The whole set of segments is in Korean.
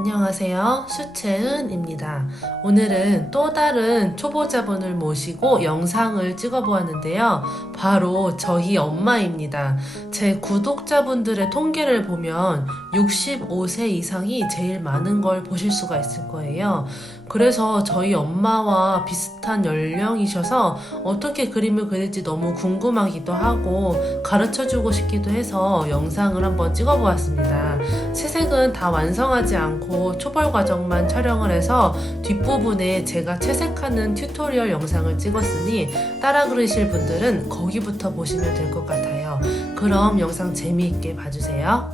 안녕하세요. 수채은입니다. 오늘은 또 다른 초보자분을 모시고 영상을 찍어 보았는데요. 바로 저희 엄마입니다. 제 구독자분들의 통계를 보면 65세 이상이 제일 많은 걸 보실 수가 있을 거예요. 그래서 저희 엄마와 비슷한 연령이셔서 어떻게 그림을 그릴지 너무 궁금하기도 하고 가르쳐주고 싶기도 해서 영상을 한번 찍어 보았습니다. 채색은 다 완성하지 않고 초벌 과정만 촬영을 해서 뒷부분에 제가 채색하는 튜토리얼 영상을 찍었으니 따라 그리실 분들은 거기부터 보시면 될 것 같아요. 그럼 영상 재미있게 봐주세요.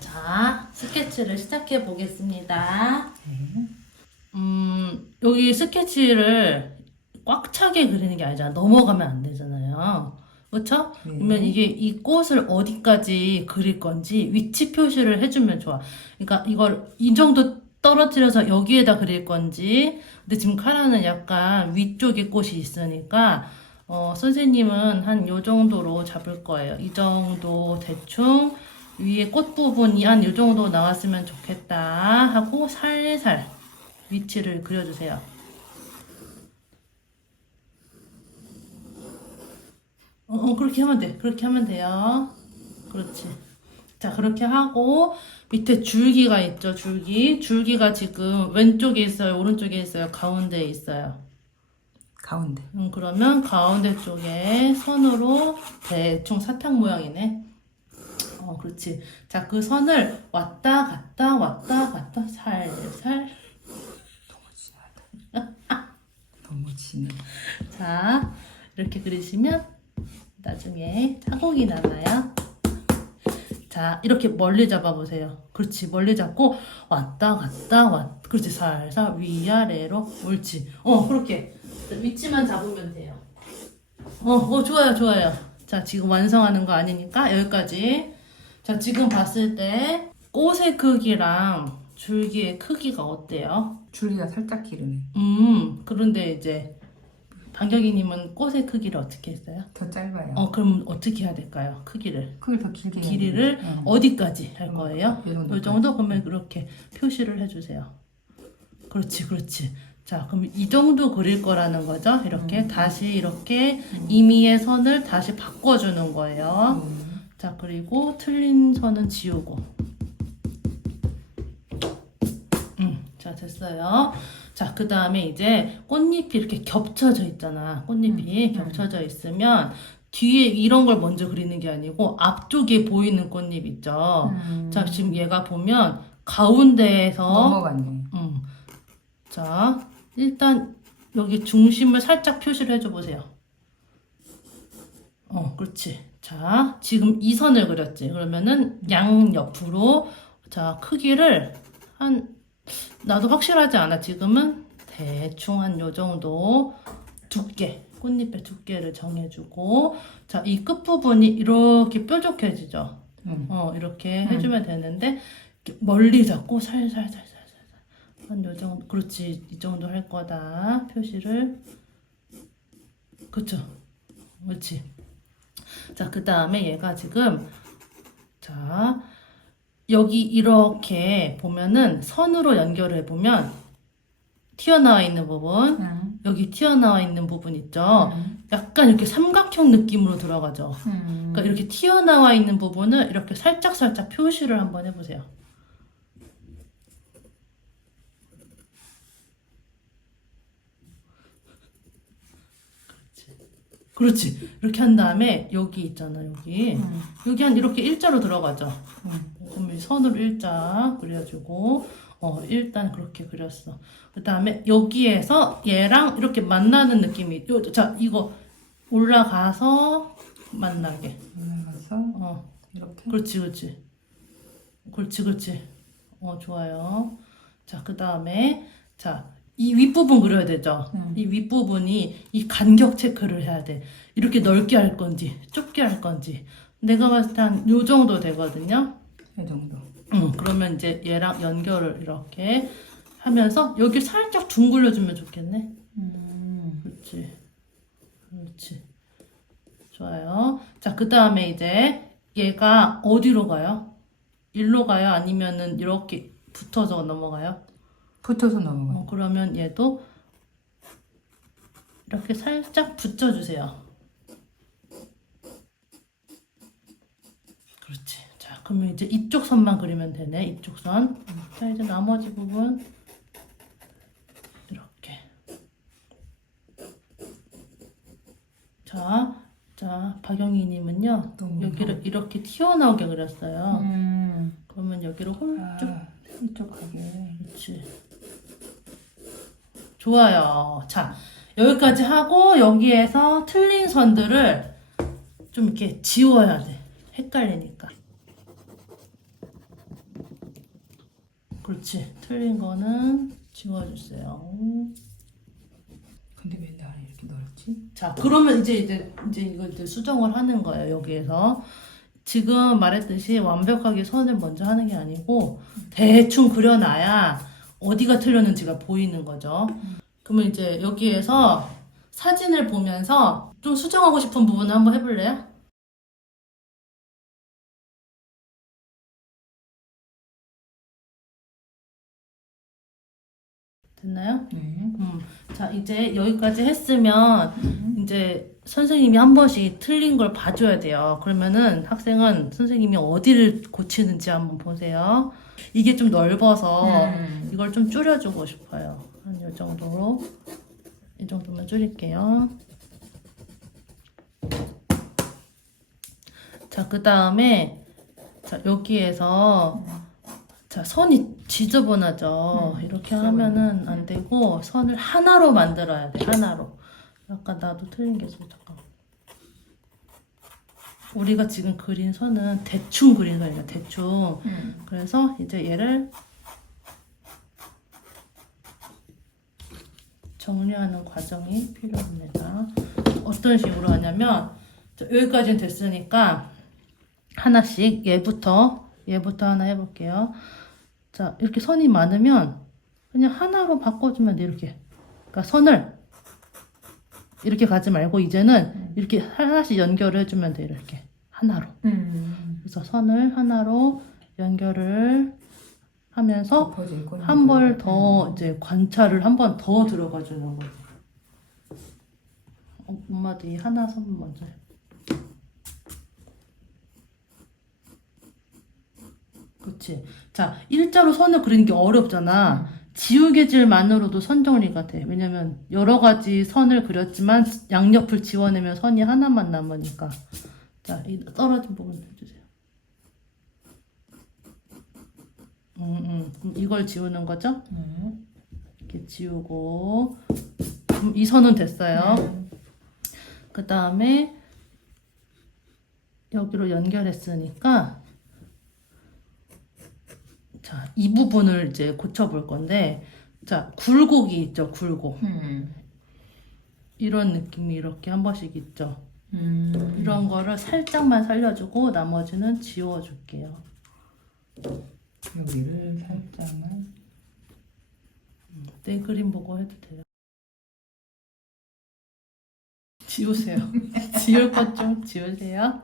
자, 스케치를 시작해 보겠습니다. 여기 스케치를 꽉 차게 그리는 게 아니잖아. 넘어가면 안 되잖아요. 그렇죠? 그러면 이게 이 꽃을 어디까지 그릴 건지 위치 표시를 해주면 좋아. 그러니까 이걸 이 정도 떨어뜨려서 여기에다 그릴 건지. 근데 지금 카라는 약간 위쪽에 꽃이 있으니까 선생님은 한 요 정도로 잡을 거예요. 이 정도 대충 위에 꽃 부분이 한 요 정도 나왔으면 좋겠다 하고 살살 위치를 그려주세요. 그렇게 하면 돼. 그렇게 하면 돼요. 그렇지. 자, 그렇게 하고, 밑에 줄기가 있죠, 줄기. 줄기가 지금 왼쪽에 있어요, 오른쪽에 있어요, 가운데에 있어요. 가운데. 그러면 가운데 쪽에 선으로 대충 사탕 모양이네. 그렇지. 자, 그 선을 왔다 갔다 살살. 너무 진하다. 너무 진해. 자, 이렇게 그리시면 나중에 자국이 남아요. 자, 이렇게 멀리 잡아보세요. 그렇지, 멀리 잡고 왔다 갔다 그렇지, 살살 위아래로. 옳지. 그렇게 위치만 잡으면 돼요. 좋아요, 좋아요. 자, 지금 완성하는 거 아니니까 여기까지. 자, 지금 봤을 때 꽃의 크기랑 줄기의 크기가 어때요? 줄기가 살짝 기르네. 그런데 이제 반격이님은 꽃의 크기를 어떻게 했어요? 더 짧아요. 그럼 어떻게 해야 될까요? 크기를. 크기를 더 길게. 길이를 어디까지 할 거예요? 이 이 정도? 그러면 이렇게 표시를 해주세요. 그렇지, 그렇지. 자, 그럼 이 정도 그릴 거라는 거죠? 이렇게 다시 이렇게 임의의 선을 다시 바꿔주는 거예요. 자, 그리고 틀린 선은 지우고. 자, 됐어요. 자, 그 다음에 이제 꽃잎이 이렇게 겹쳐져 있잖아. 꽃잎이 겹쳐져 있으면 뒤에 이런 걸 먼저 그리는 게 아니고 앞쪽에 보이는 꽃잎 있죠. 자, 지금 얘가 보면 가운데에서 넘어갔네. 자, 일단 여기 중심을 살짝 표시를 해줘 보세요. 그렇지. 자, 지금 이 선을 그렸지. 그러면은 양옆으로 자, 크기를 나도 확실하지 않아. 지금은 대충 한 요 정도 두께, 꽃잎의 두께를 정해주고, 자, 이 끝부분이 이렇게 뾰족해지죠. 이렇게 해주면 되는데, 이렇게 멀리 잡고 살살살살살 한 요 정도. 그렇지. 이 정도 할 거다. 표시를. 그쵸. 그렇지. 자, 그 다음에 얘가 지금, 자, 여기 이렇게 보면은 선으로 연결을 해보면 튀어나와 있는 부분, 여기 튀어나와 있는 부분 있죠? 약간 이렇게 삼각형 느낌으로 들어가죠? 그러니까 이렇게 튀어나와 있는 부분을 이렇게 살짝살짝 표시를 한번 해보세요. 그렇지. 이렇게 한 다음에 여기 있잖아, 여기. 여기 한 이렇게 일자로 들어가죠. 그러면 선으로 일자 그려주고, 일단 그렇게 그렸어. 그 다음에 여기에서 얘랑 이렇게 만나는 느낌이, 자, 이거 올라가서 만나게. 올라가서 이렇게. 그렇지, 그렇지. 그렇지, 그렇지. 좋아요. 자, 그 다음에, 자, 이 윗부분 그려야 되죠? 이 윗부분이 이 간격 체크를 해야 돼. 이렇게 넓게 할 건지, 좁게 할 건지. 내가 봤을 때 한 요 정도 되거든요? 이 정도. 그러면 이제 얘랑 연결을 이렇게 하면서 여기 살짝 둥글려주면 좋겠네? 그렇지. 그렇지. 좋아요. 자, 그 다음에 이제 얘가 어디로 가요? 일로 가요? 아니면은 이렇게 붙어서 넘어가요? 붙어서 넘어가요. 그러면 얘도 이렇게 살짝 붙여주세요. 그렇지. 자, 그러면 이제 이쪽 선만 그리면 되네. 이쪽 선. 자, 이제 나머지 부분 이렇게. 자, 박영희님은요. 너무 여기를 이렇게 튀어나오게 그렸어요. 그러면 여기를 홀쭉. 홀쭉하게. 그렇지. 좋아요. 자, 여기까지 하고 여기에서 틀린 선들을 좀 이렇게 지워야 돼. 헷갈리니까. 그렇지. 틀린 거는 지워주세요. 근데 왜 나를 이렇게 넓지? 자, 그러면 이제 이거 이제 수정을 하는 거예요. 여기에서. 지금 말했듯이 완벽하게 선을 먼저 하는 게 아니고 대충 그려놔야 어디가 틀렸는지가 보이는 거죠. 그러면 이제 여기에서 사진을 보면서 좀 수정하고 싶은 부분을 한번 해볼래요? 됐나요? 네. 자, 이제 여기까지 했으면 이제 선생님이 한 번씩 틀린 걸 봐줘야 돼요. 그러면은 학생은 선생님이 어디를 고치는지 한번 보세요. 이게 좀 넓어서 이걸 좀 줄여주고 싶어요. 한 이 정도로. 이 정도만 줄일게요. 자, 그 다음에 자, 여기에서 자, 선이 지저분하죠. 이렇게 하면은 안 되고 선을 하나로 만들어야 돼. 하나로. 약간 나도 틀린 게 있어. 잠깐. 우리가 지금 그린 선은 대충 그린 선이야. 대충. 그래서 이제 얘를 정리하는 과정이 필요합니다. 어떤 식으로 하냐면 자, 여기까지는 됐으니까 하나씩 얘부터 하나 해볼게요. 자, 이렇게 선이 많으면 그냥 하나로 바꿔주면 돼. 이렇게. 그러니까 선을 이렇게 가지 말고 이제는 이렇게 하나씩 연결을 해주면 돼. 이렇게 하나로. 그래서 선을 하나로 연결을 하면서 한 번 더 이제 관찰을 한 번 더 들어가 주는 거예요. 엄마도 이 하나 선 먼저 해. 그렇지. 자, 일자로 선을 그리는 게 어렵잖아. 지우개질만으로도 선 정리가 돼. 왜냐면 여러 가지 선을 그렸지만 양옆을 지워내면 선이 하나만 남으니까. 자, 이 떨어진 부분 해주세요. 그럼 이걸 지우는 거죠? 이렇게 지우고. 이 선은 됐어요. 그 다음에 여기로 연결했으니까 자, 이 부분을 이제 고쳐볼 건데 자, 굴곡이 있죠, 굴곡. 이런 느낌이 이렇게 한 번씩 있죠. 이런 거를 살짝만 살려주고 나머지는 지워줄게요. 여기를 살짝만. 내 그림 보고 해도 돼요. 지우세요. 지울 것 좀 지우세요.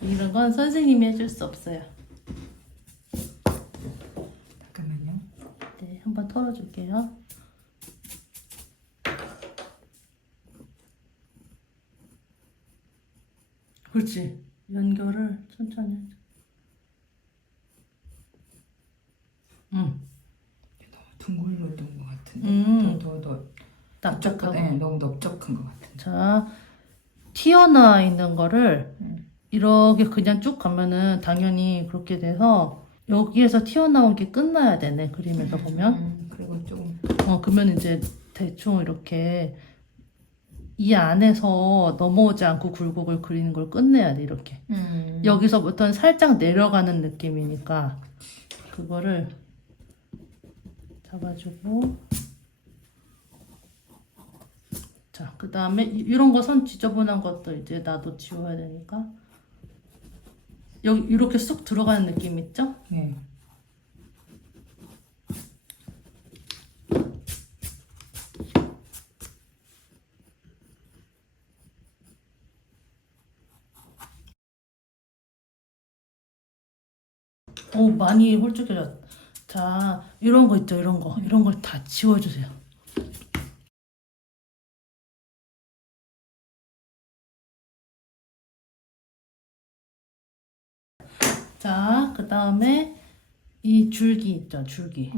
이런 건 선생님이 해줄 수 없어요. 잠깐만요. 네, 한번 털어줄게요. 그렇지. 연결을 천천히 해줘. 너무 둥글어진 것 같은데. 더 납작하고. 네, 너무 넓적한 것 같은데. 자, 튀어나와 있는 거를 이렇게 그냥 쭉 가면은 당연히 그렇게 돼서 여기에서 튀어나온 게 끝나야 되네, 그림에서 보면. 그리고 조금. 그러면 이제 대충 이렇게 이 안에서 넘어오지 않고 굴곡을 그리는 걸 끝내야 돼, 이렇게. 여기서부터는 살짝 내려가는 느낌이니까 그거를 잡아주고. 자, 그 다음에 이런 거 선 지저분한 것도 이제 나도 지워야 되니까 여기 이렇게 쏙 들어가는 느낌 있죠? 네. 오, 많이 홀쭉해졌. 자, 이런 거 있죠, 이런 거. 이런 걸 다 지워주세요. 자, 그 다음에 이 줄기 있죠, 줄기.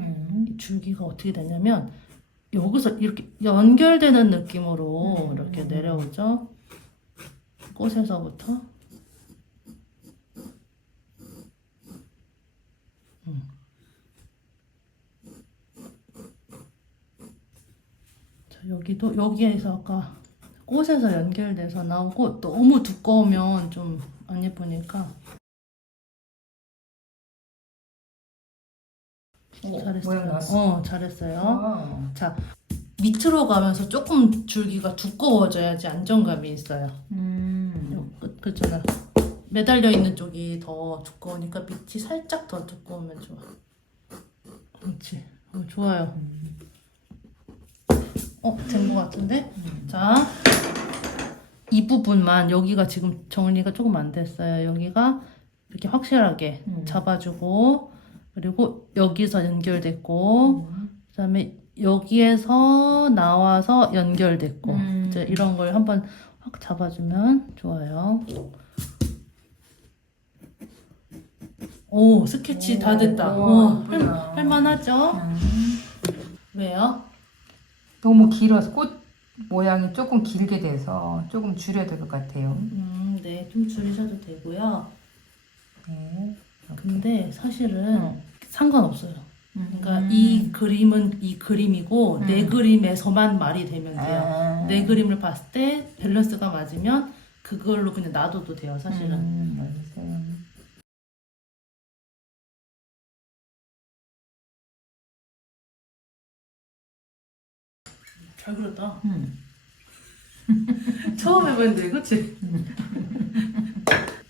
이 줄기가 어떻게 되냐면 여기서 이렇게 연결되는 느낌으로 이렇게 내려오죠. 꽃에서부터. 자, 여기도 여기에서 아까 꽃에서 연결돼서 나오고 너무 두꺼우면 좀 안 예쁘니까. 모양 잘했어요. 나왔어. 잘했어요. 와. 자, 밑으로 가면서 조금 줄기가 두꺼워져야지 안정감이 있어요. 그렇잖아. 매달려 있는 쪽이 더 두꺼우니까 밑이 살짝 더 두꺼우면 좋아. 그렇지. 좋아요. 된 것 같은데? 자, 이 부분만 여기가 지금 정리가 조금 안 됐어요. 여기가 이렇게 확실하게 잡아주고 그리고 여기서 연결됐고 그다음에 여기에서 나와서 연결됐고 이제 이런 걸 한번 확 잡아주면 좋아요. 오, 스케치 다 됐다. 할만하죠? 왜요? 너무 길어서 꽃 모양이 조금 길게 돼서 조금 줄여야 될 것 같아요. 네, 좀 줄이셔도 되고요. 네. 근데 사실은 상관없어요. 그러니까 이 그림은 이 그림이고 내 그림에서만 말이 되면 돼요. 내 그림을 봤을 때 밸런스가 맞으면 그걸로 그냥 놔둬도 돼요, 사실은. 맞으세요. 잘 그렸다. 처음 해봤는데, 그치?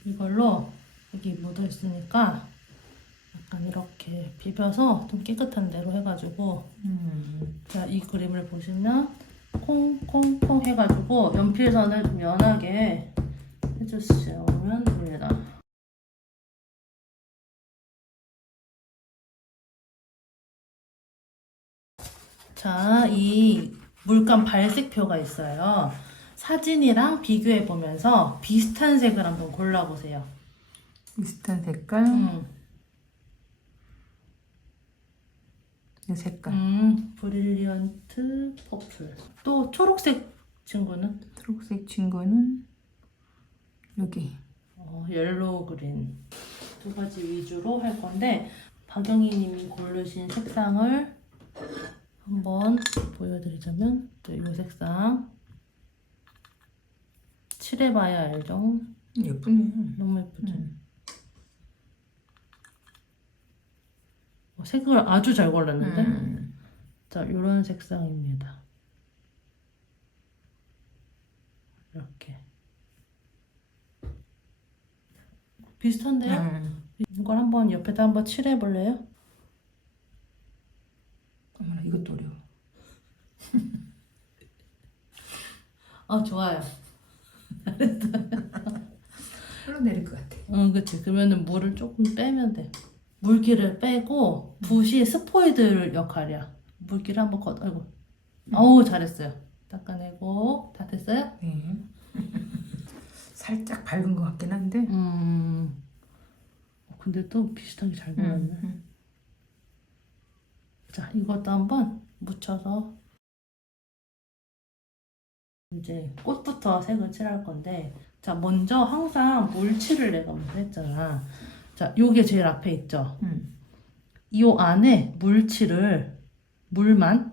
이걸로 여기 묻어 있으니까 약간 이렇게 비벼서 좀 깨끗한 데로 해가지고 자, 이 그림을 보시면 콩콩콩 해가지고 연필선을 좀 연하게 해주시면 됩니다. 자, 이 물감 발색표가 있어요. 사진이랑 비교해 보면서 비슷한 색을 한번 골라보세요. 비슷한 색깔. 이 색깔. 브릴리언트 퍼플. 또 초록색 친구는? 초록색 친구는 여기. 옐로우 그린. 두 가지 위주로 할 건데 박영희 님이 고르신 색상을 한번 보여드리자면 이 색상 칠해봐야 알죠? 예쁘네. 너무 예쁘죠? 색을 아주 잘 골랐는데? 자, 이런 색상입니다. 이렇게. 비슷한데요? 이걸 한번 옆에다 한번 칠해볼래요? 어머나, 이것도 어려워. 좋아요. 흘러내릴 것 같아. 그치. 그러면은 물을 조금 빼면 돼. 물기를 빼고 붓이 스포이드 역할이야. 물기를 한번 아이고. 어우, 잘했어요. 닦아내고 다 됐어요? 네. 살짝 밝은 것 같긴 한데. 근데 또 비슷하게 잘 골랐네. 자, 이것도 한번 묻혀서 이제 꽃부터 색을 칠할 건데, 자, 먼저 항상 물칠을 내가 먼저 했잖아. 자, 요게 제일 앞에 있죠. 이 안에 물만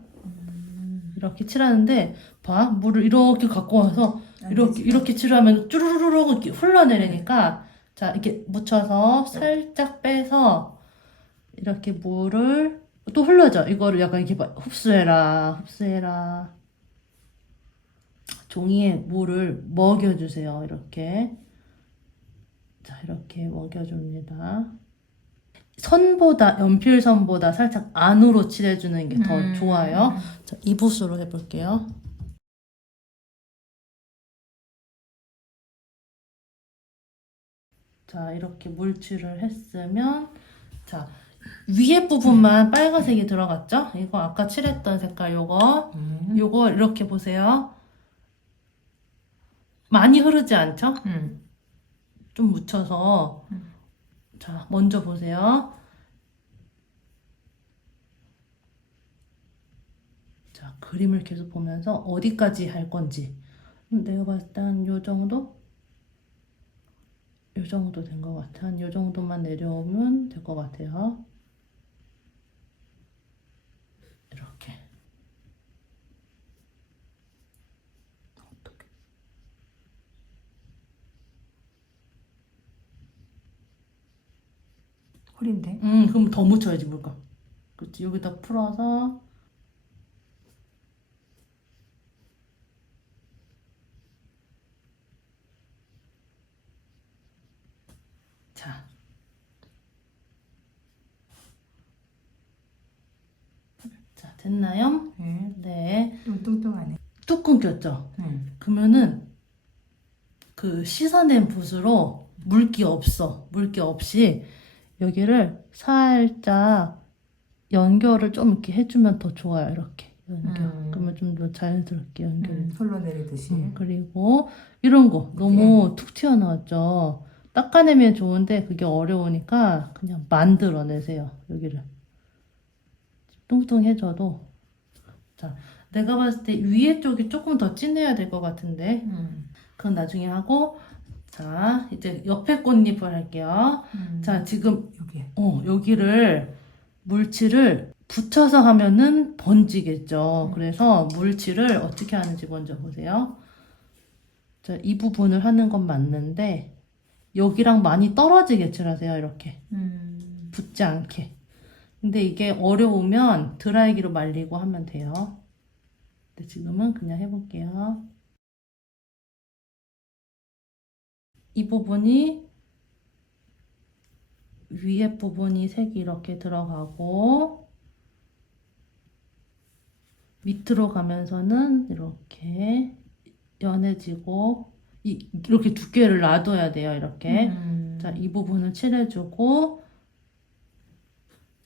이렇게 칠하는데, 봐, 물을 이렇게 갖고 와서 이렇게 칠하면 쭈루루룩 이렇게 흘러내리니까, 자, 이렇게 묻혀서 살짝 빼서 이렇게 물을 또 흘러져. 이거를 약간 이렇게 흡수해라. 종이에 물을 먹여주세요. 이렇게. 자, 이렇게 먹여줍니다. 연필선보다 살짝 안으로 칠해주는 게 더 좋아요. 자, 이 붓으로 해볼게요. 자, 이렇게 물칠을 했으면, 자, 위에 부분만 빨간색이 들어갔죠? 이거 아까 칠했던 색깔 요거 이렇게 보세요. 많이 흐르지 않죠? 좀 묻혀서 자, 먼저 보세요. 자, 그림을 계속 보면서 어디까지 할 건지. 내가 봤을 때 한 요 정도? 요 정도 된 것 같아. 한 요 정도만 내려오면 될 것 같아요. 이렇게. 홀인데. 그럼 더 묻혀야지, 물감. 그렇지. 여기다 풀어서. 자. 자, 됐나요? 네. 네. 좀 뚱뚱하네. 뚜껑 꼈죠? 그러면은 그 씻어낸 붓으로 물기 없어. 물기 없이 여기를 살짝 연결을 좀 이렇게 해주면 더 좋아요. 이렇게 연결. 그러면 좀 더 자연스럽게 연결이. 흘러내리듯이. 그리고 이런 거 너무 툭 튀어나왔죠. 닦아내면 좋은데 그게 어려우니까 그냥 만들어내세요. 여기를 뚱뚱해져도. 자, 내가 봤을 때 위에 쪽이 조금 더 진해야 될 것 같은데 그건 나중에 하고. 자, 이제 옆에 꽃잎을 할게요. 자, 지금 여기. 여기를 물칠을 붙여서 하면은 번지겠죠. 그래서 물칠을 어떻게 하는지 먼저 보세요. 자, 이 부분을 하는 건 맞는데 여기랑 많이 떨어지게 칠하세요. 이렇게 붙지 않게. 근데 이게 어려우면 드라이기로 말리고 하면 돼요. 근데 지금은 그냥 해볼게요. 이 부분이 위에 부분이 색이 이렇게 들어가고 밑으로 가면서는 이렇게 연해지고 이렇게 두께를 놔둬야 돼요. 이렇게. 자, 이 부분을 칠해주고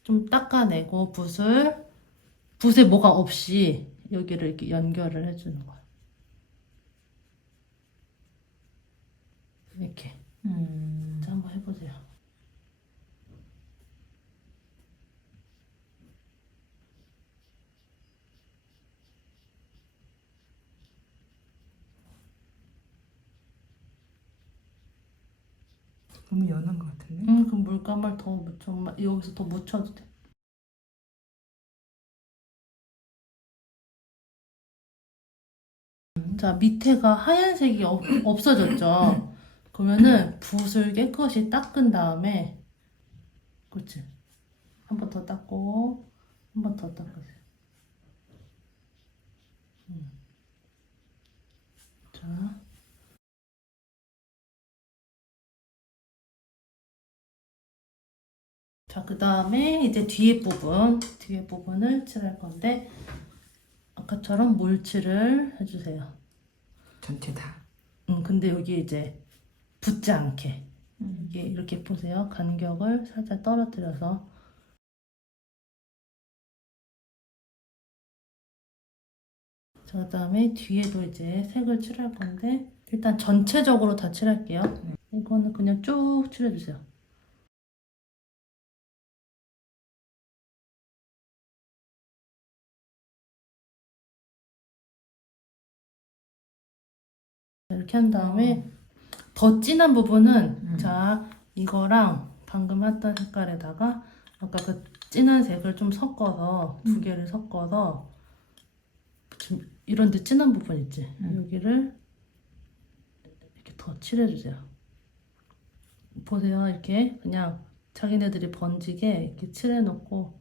좀 닦아내고 붓에 뭐가 없이 여기를 이렇게 연결을 해주는 거예요. 이렇게. 자, 한번 해보세요. 너무 연한 것 같은데. 그럼 물감을 더 여기서 더 묻혀도 돼. 자, 밑에가 하얀색이 없어졌죠? 그러면은 붓을 깨끗이 닦은 다음에, 그렇지? 한 번 더 닦고, 한 번 더 닦으세요. 자. 자, 그 다음에 이제 뒤에 부분을 칠할 건데, 아까처럼 물칠을 해주세요. 전체 다. 근데 여기 이제 붙지 않게. 이게 이렇게 보세요. 간격을 살짝 떨어뜨려서. 자, 그 다음에 뒤에도 이제 색을 칠할 건데, 일단 전체적으로 다 칠할게요. 이거는 그냥 쭉 칠해주세요. 이렇게 한 다음에 더 진한 부분은 자, 이거랑 방금 했던 색깔에다가 아까 그 진한 색을 좀 섞어서 두 개를 섞어서 지금 이런 데 진한 부분 있지? 여기를 이렇게 더 칠해주세요. 보세요. 이렇게 그냥 자기네들이 번지게 이렇게 칠해놓고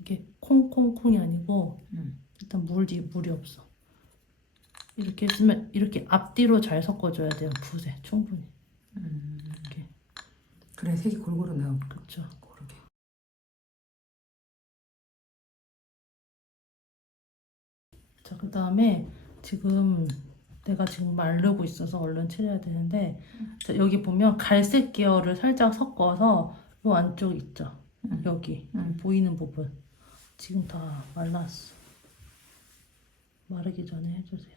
이게 콩콩콩이 아니고 일단 물이 없어. 이렇게 했으면 이렇게 앞뒤로 잘 섞어줘야 돼요. 붓에 충분히. 이렇게. 그래 색이 골고루 나오고. 그렇죠. 그 다음에 지금 내가 지금 마르고 있어서 얼른 칠해야 되는데 자, 여기 보면 갈색 계열을 살짝 섞어서 요 안쪽 있죠? 여기 보이는 부분 지금 다 말랐어. 마르기 전에 해주세요.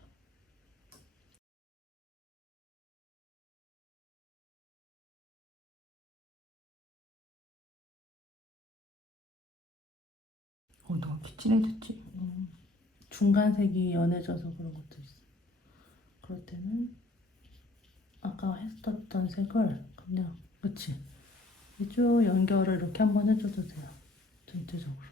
너무 진해졌지. 중간색이 연해져서 그런 것도 있어. 그럴 때는 아까 했었던 색을 그냥 그치? 쭉 연결을 이렇게 한번 해줘도 돼요. 전체적으로.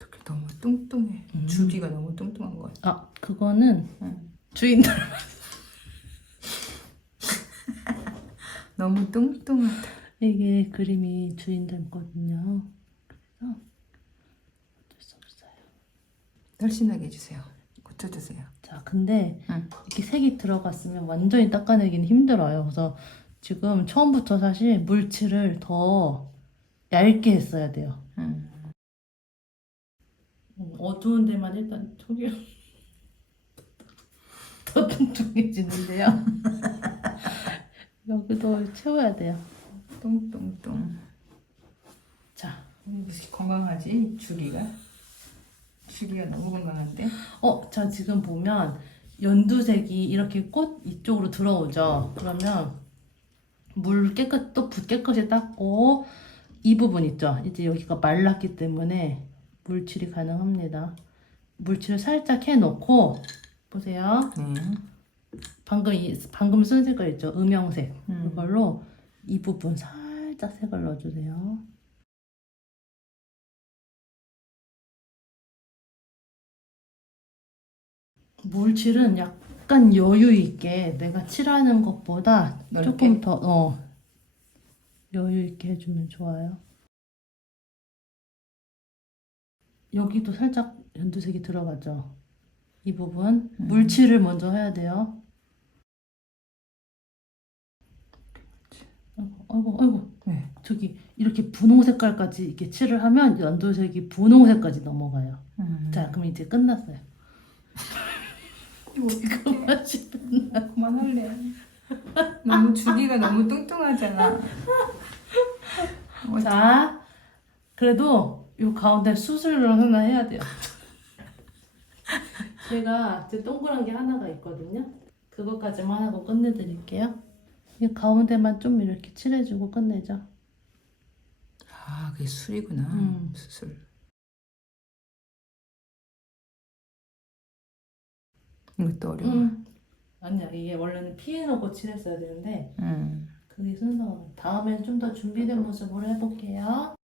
어떻게 너무 뚱뚱해. 주기가 너무 뚱뚱한 것 같아. 아 그거는 응. 주인들 너무 뚱뚱하다. 이게 그림이 주인 닮거든요. 그래서 어쩔 수 없어요. 날씬하게 해주세요. 고쳐주세요. 자, 근데 응. 이렇게 색이 들어갔으면 완전히 닦아내기는 힘들어요. 그래서 지금 처음부터 사실 물칠을 더 얇게 했어야 돼요. 어두운 데만 일단 저기 더 뚱뚱해지는데요. 여기도 채워야 돼요. 뚱뚱뚱. 자, 건강하지? 주기가? 주기가 너무 건강한데? 자 지금 보면 연두색이 이렇게 꽃 이쪽으로 들어오죠. 그러면 물 깨끗 또 붓 깨끗이 닦고 이 부분 있죠. 이제 여기가 말랐기 때문에 물칠이 가능합니다. 물칠을 살짝 해놓고 보세요. 방금 쓴 색깔 있죠. 음영색 그걸로 이 부분 살짝 색을 넣어주세요. 물칠은 약간 여유 있게 내가 칠하는 것보다 넓게? 조금 더 여유 있게 해주면 좋아요. 여기도 살짝 연두색이 들어가죠. 이 부분 물칠을 먼저 해야 돼요. 아이고. 네. 저기 이렇게 분홍 색깔까지 이렇게 칠을 하면 연두색이 분홍색까지 넘어가요. 자, 그럼 이제 끝났어요. 그만할래. 너무 주기가 너무 뚱뚱하잖아. 자, 그래도 이 가운데 수술을 하나 해야 돼요. 제가 제 동그란 게 하나가 있거든요. 그것까지만 하고 끝내드릴게요. 이 가운데만 좀 이렇게 칠해주고 끝내죠. 아, 그게 술이구나. 수술. 이것도 어려워. 아니야, 이게 원래는 피해놓고 칠했어야 되는데 그게 순서가 다음엔 좀 더 준비된 모습으로 해볼게요.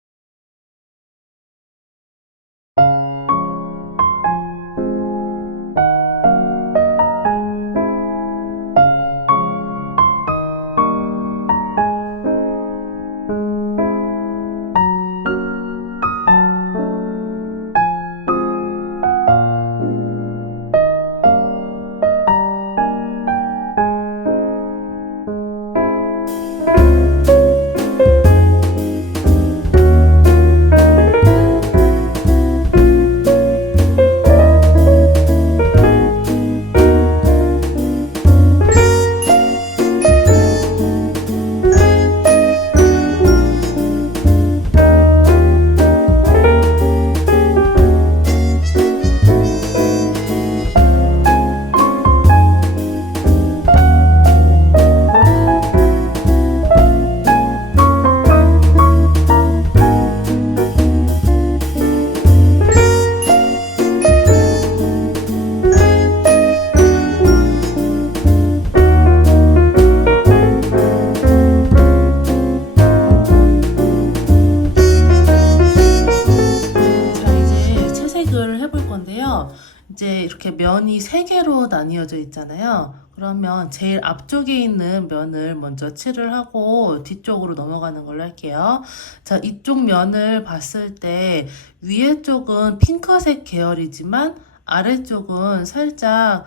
이제 채색을 해볼 건데요. 이제 이렇게 면이 3개로 나뉘어져 있잖아요. 그러면 제일 앞쪽에 있는 면을 먼저 칠을 하고 뒤쪽으로 넘어가는 걸로 할게요. 자, 이쪽 면을 봤을 때 위에 쪽은 핑크색 계열이지만 아래쪽은 살짝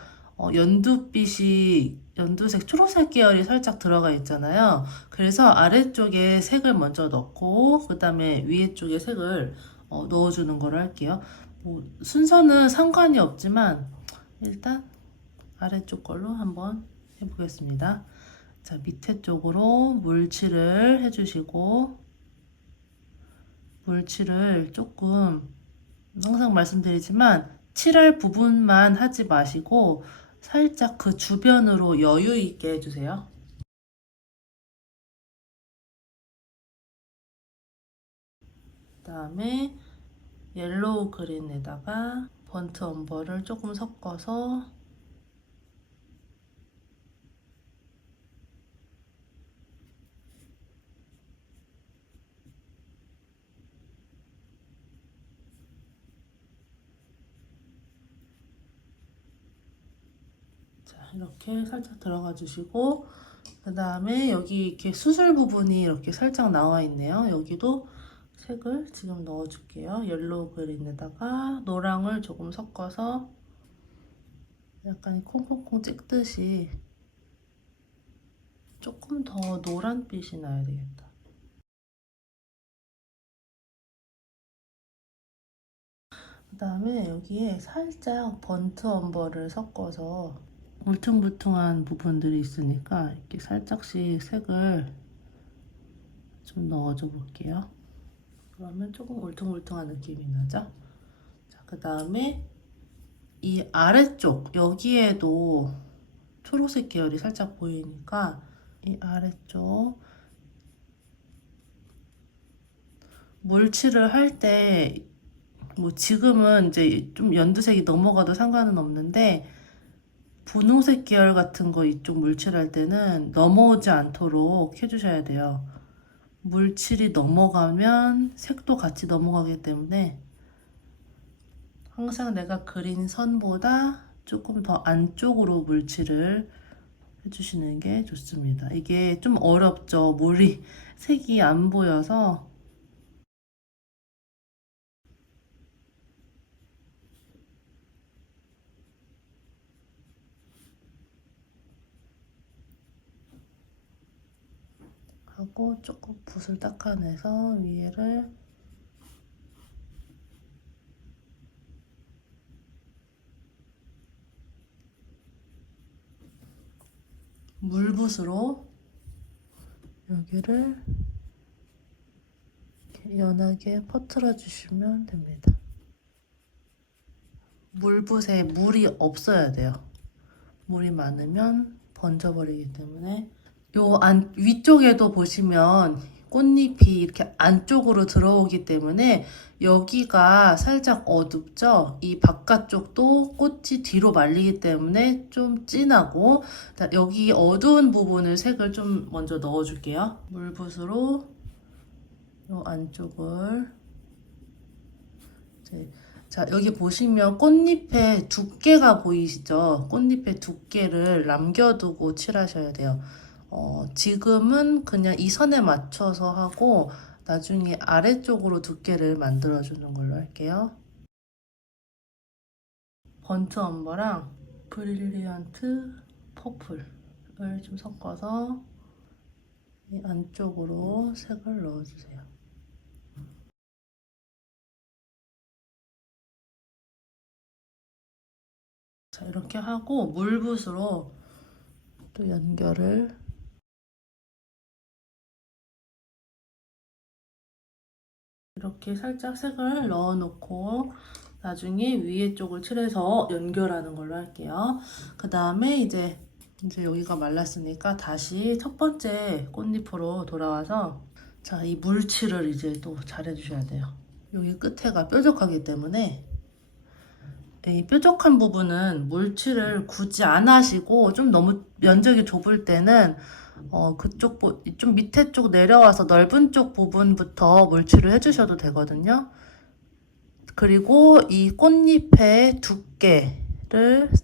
연두색, 초록색 계열이 살짝 들어가 있잖아요. 그래서 아래쪽에 색을 먼저 넣고 그 다음에 위에 쪽에 색을 넣어주는 걸로 할게요. 뭐 순서는 상관이 없지만 일단 아래쪽 걸로 한번 해보겠습니다. 자, 밑에 쪽으로 물칠을 해주시고, 물칠을 조금, 항상 말씀드리지만, 칠할 부분만 하지 마시고, 살짝 그 주변으로 여유 있게 해주세요. 그 다음에 옐로우 그린에다가 번트 엄버를 조금 섞어서 이렇게 살짝 들어가 주시고 그 다음에 여기 이렇게 수술 부분이 이렇게 살짝 나와 있네요. 여기도 색을 지금 넣어 줄게요. 옐로우 그린에다가 노랑을 조금 섞어서 약간 콩콩콩 찍듯이 조금 더 노란빛이 나야 되겠다. 그 다음에 여기에 살짝 번트 엄버를 섞어서 울퉁불퉁한 부분들이 있으니까 이렇게 살짝씩 색을 좀 넣어줘 볼게요. 그러면 조금 울퉁불퉁한 느낌이 나죠? 자, 그 다음에 이 아래쪽 여기에도 초록색 계열이 살짝 보이니까 이 아래쪽 물칠을 할 때 뭐 지금은 이제 좀 연두색이 넘어가도 상관은 없는데 분홍색 계열 같은 거 이쪽 물칠할 때는 넘어오지 않도록 해주셔야 돼요. 물칠이 넘어가면 색도 같이 넘어가기 때문에 항상 내가 그린 선보다 조금 더 안쪽으로 물칠을 해주시는 게 좋습니다. 이게 좀 어렵죠. 물이 색이 안 보여서 하고 조금 붓을 닦아내서 위에를 물붓으로 여기를 이렇게 연하게 퍼뜨려 주시면 됩니다. 물붓에 물이 없어야 돼요. 물이 많으면 번져버리기 때문에 요 위쪽에도 보시면 꽃잎이 이렇게 안쪽으로 들어오기 때문에 여기가 살짝 어둡죠? 이 바깥쪽도 꽃이 뒤로 말리기 때문에 좀 진하고 여기 어두운 부분을 색을 좀 먼저 넣어줄게요. 물붓으로 요 안쪽을 이제 자, 여기 보시면 꽃잎의 두께가 보이시죠? 꽃잎의 두께를 남겨두고 칠하셔야 돼요. 지금은 그냥 이 선에 맞춰서 하고 나중에 아래쪽으로 두께를 만들어주는 걸로 할게요. 번트 엄버랑 브릴리언트 퍼플을 좀 섞어서 이 안쪽으로 색을 넣어주세요. 자, 이렇게 하고 물붓으로 또 연결을 이렇게 살짝 색을 넣어 놓고 나중에 위에 쪽을 칠해서 연결하는 걸로 할게요. 그 다음에 이제 여기가 말랐으니까 다시 첫 번째 꽃잎으로 돌아와서 자, 이 물칠을 이제 또 잘 해주셔야 돼요. 여기 끝에가 뾰족하기 때문에 이 뾰족한 부분은 물칠을 굳이 안 하시고 좀 너무 면적이 좁을 때는 그쪽 좀 밑에 쪽 내려와서 넓은 쪽 부분부터 물칠을 해주셔도 되거든요. 그리고 이 꽃잎의 두께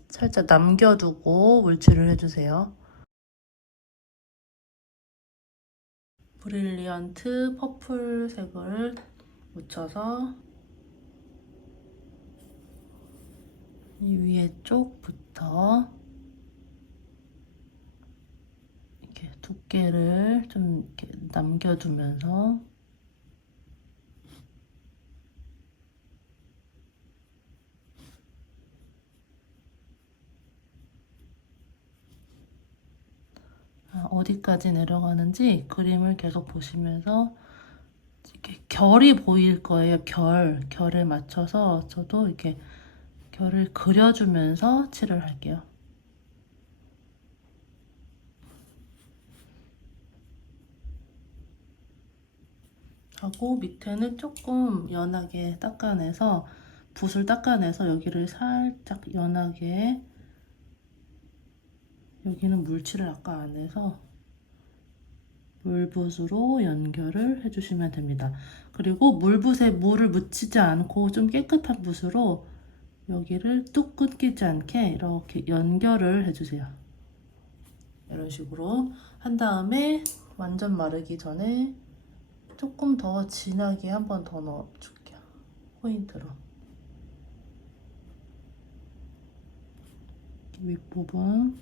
살짝 남겨두고 물칠을 해주세요. 브릴리언트 퍼플색을 묻혀서 이 위에 쪽부터 이렇게 두께를 좀 이렇게 남겨두면서 어디까지 내려가는지 그림을 계속 보시면서 이렇게 결이 보일 거예요. 결에 맞춰서 저도 이렇게 결을 그려주면서 칠을 할게요. 하고 밑에는 조금 연하게 닦아내서 붓을 닦아내서 여기를 살짝 연하게, 여기는 물칠을 아까 안 해서 물붓으로 연결을 해주시면 됩니다. 그리고 물붓에 물을 묻히지 않고 좀 깨끗한 붓으로 여기를 뚝 끊기지 않게 이렇게 연결을 해주세요. 이런 식으로 한 다음에 완전 마르기 전에 조금 더 진하게 한 번 더 넣어줄게요. 포인트로. 윗부분.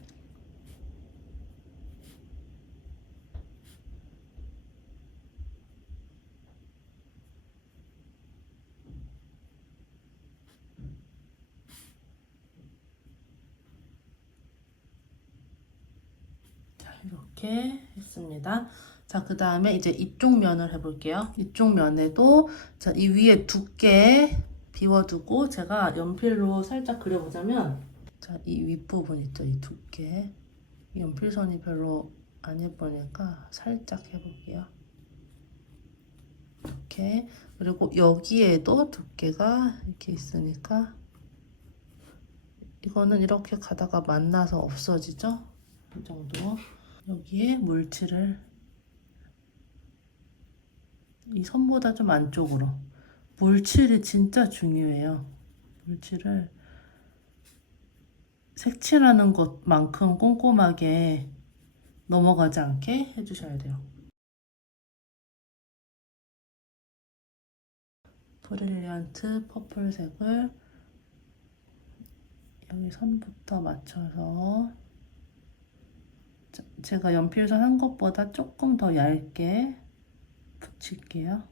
자, 이렇게 했습니다. 자, 그 다음에 이제 이쪽 면을 해볼게요. 이쪽 면에도 자, 이 위에 두께 비워두고 제가 연필로 살짝 그려보자면, 자, 이 윗부분 있죠? 이 두께. 이 연필선이 별로 안 예쁘니까 살짝 해볼게요. 이렇게. 그리고 여기에도 두께가 이렇게 있으니까 이거는 이렇게 가다가 만나서 없어지죠? 이 정도. 여기에 물칠을 이 선보다 좀 안쪽으로. 물칠이 진짜 중요해요. 물칠을 색칠하는 것만큼 꼼꼼하게 넘어가지 않게 해주셔야 돼요. 브릴리언트 퍼플색을 여기 선부터 맞춰서 제가 연필선 한 것보다 조금 더 얇게 붙일게요.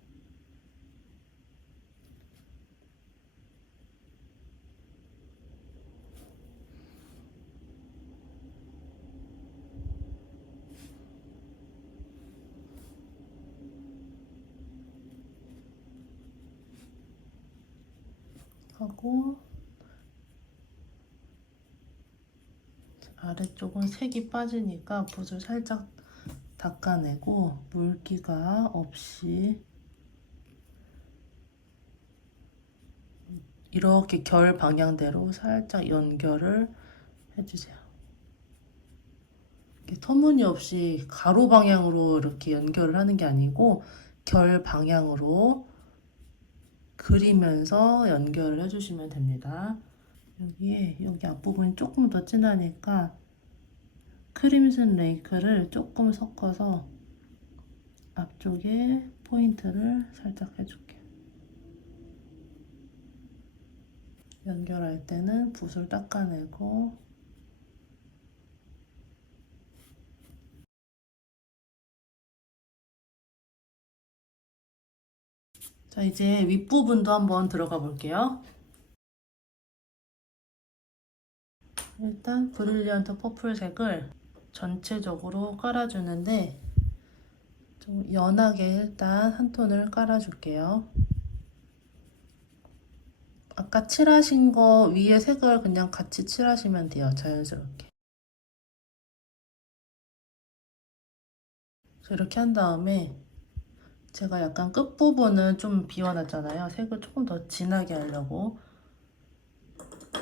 하고 아래쪽은 색이 빠지니까 붓을 살짝 닦아내고 물기가 없이 이렇게 결 방향대로 살짝 연결을 해주세요. 이렇게 터무니없이 가로 방향으로 이렇게 연결을 하는 게 아니고 결 방향으로 그리면서 연결을 해주시면 됩니다. 여기 앞부분이 조금 더 진하니까 크림슨 레이크를 조금 섞어서 앞쪽에 포인트를 살짝 해줄게요. 연결할 때는 붓을 닦아내고 자, 이제 윗부분도 한번 들어가 볼게요. 일단 브릴리언트 퍼플색을 전체적으로 깔아주는데 좀 연하게 일단 한 톤을 깔아줄게요. 아까 칠하신 거 위에 색을 그냥 같이 칠하시면 돼요. 자연스럽게. 이렇게 한 다음에 제가 약간 끝부분은 좀 비워놨잖아요. 색을 조금 더 진하게 하려고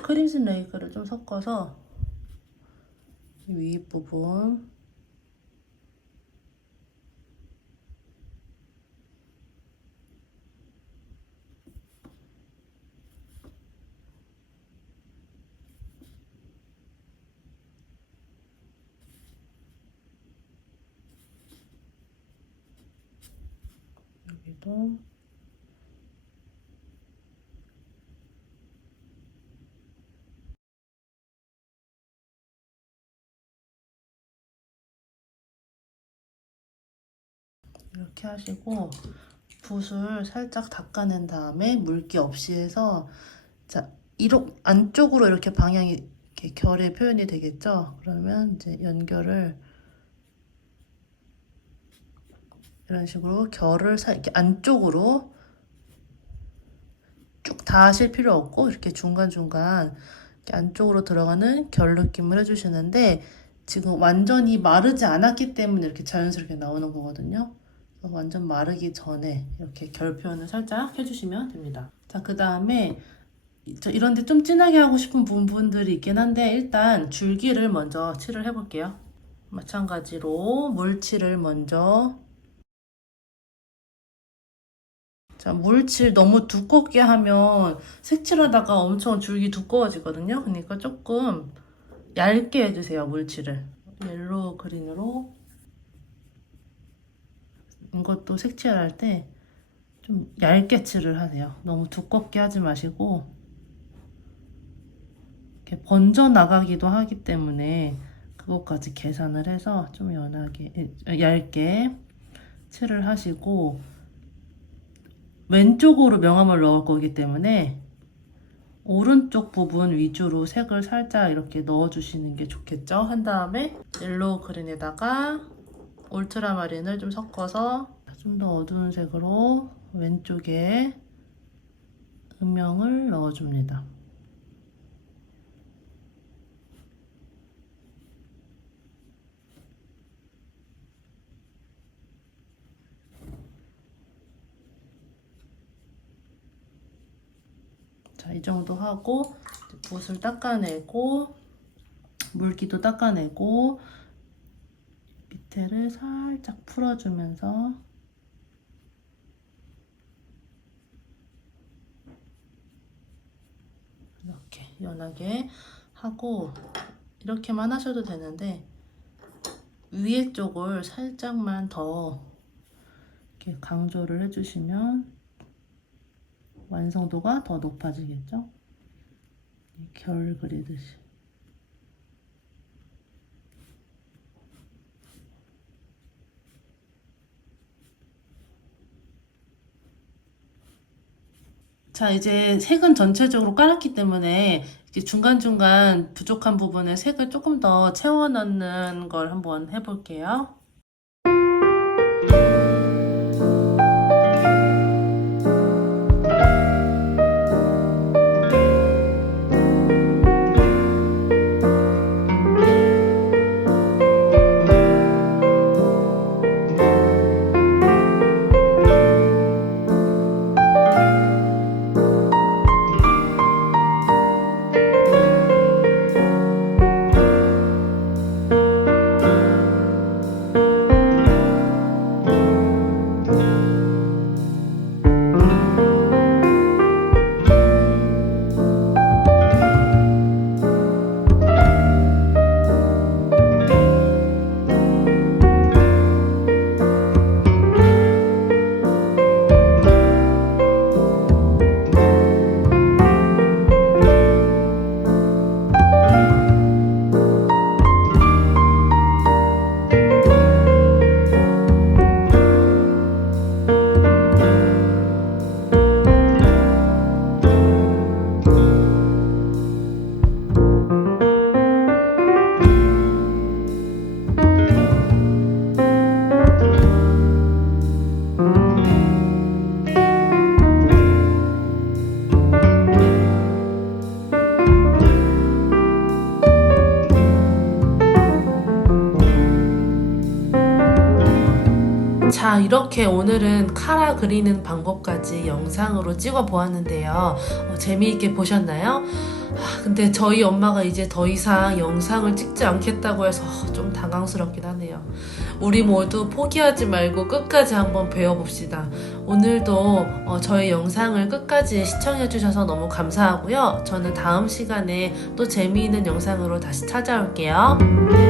크림슨 레이크를 좀 섞어서 윗부분 여기도 이렇게 하시고 붓을 살짝 닦아낸 다음에 물기 없이 해서 자, 안쪽으로 이렇게 방향이 이렇게 결의 표현이 되겠죠? 그러면 이제 연결을 이런 식으로 결을 이렇게 안쪽으로 쭉 다 하실 필요 없고 이렇게 중간중간 이렇게 안쪽으로 들어가는 결 느낌을 해주시는데 지금 완전히 마르지 않았기 때문에 이렇게 자연스럽게 나오는 거거든요. 완전 마르기 전에 이렇게 결 표현을 살짝 해주시면 됩니다. 자, 그 다음에 이런데 좀 진하게 하고 싶은 부분들이 있긴 한데 일단 줄기를 먼저 칠을 해볼게요. 마찬가지로 물칠을 먼저. 자, 물칠 너무 두껍게 하면 색칠하다가 엄청 줄기 두꺼워지거든요. 그러니까 조금 얇게 해주세요, 물칠을. 옐로우 그린으로. 이것도 색칠할 때 좀 얇게 칠을 하세요. 너무 두껍게 하지 마시고 이렇게 번져 나가기도 하기 때문에 그것까지 계산을 해서 좀 얇게 칠을 하시고 왼쪽으로 명암을 넣을 거기 때문에 오른쪽 부분 위주로 색을 살짝 이렇게 넣어주시는 게 좋겠죠. 한 다음에 옐로우 그린에다가 울트라마린을 좀 섞어서 좀 더 어두운 색으로 왼쪽에 음영을 넣어줍니다. 자, 이 정도 하고 붓을 닦아내고 물기도 닦아내고 밑에를 살짝 풀어주면서 이렇게 연하게 하고 이렇게만 하셔도 되는데 위에 쪽을 살짝만 더 이렇게 강조를 해주시면 완성도가 더 높아지겠죠? 결 그리듯이. 자, 이제 색은 전체적으로 깔았기 때문에 이제 중간중간 부족한 부분에 색을 조금 더 채워 넣는 걸 한번 해볼게요. 자, 이렇게 오늘은 카라 그리는 방법까지 영상으로 찍어 보았는데요. 재미있게 보셨나요? 근데 저희 엄마가 이제 더 이상 영상을 찍지 않겠다고 해서 좀 당황스럽긴 하네요. 우리 모두 포기하지 말고 끝까지 한번 배워봅시다. 오늘도 저희 영상을 끝까지 시청해주셔서 너무 감사하고요. 저는 다음 시간에 또 재미있는 영상으로 다시 찾아올게요.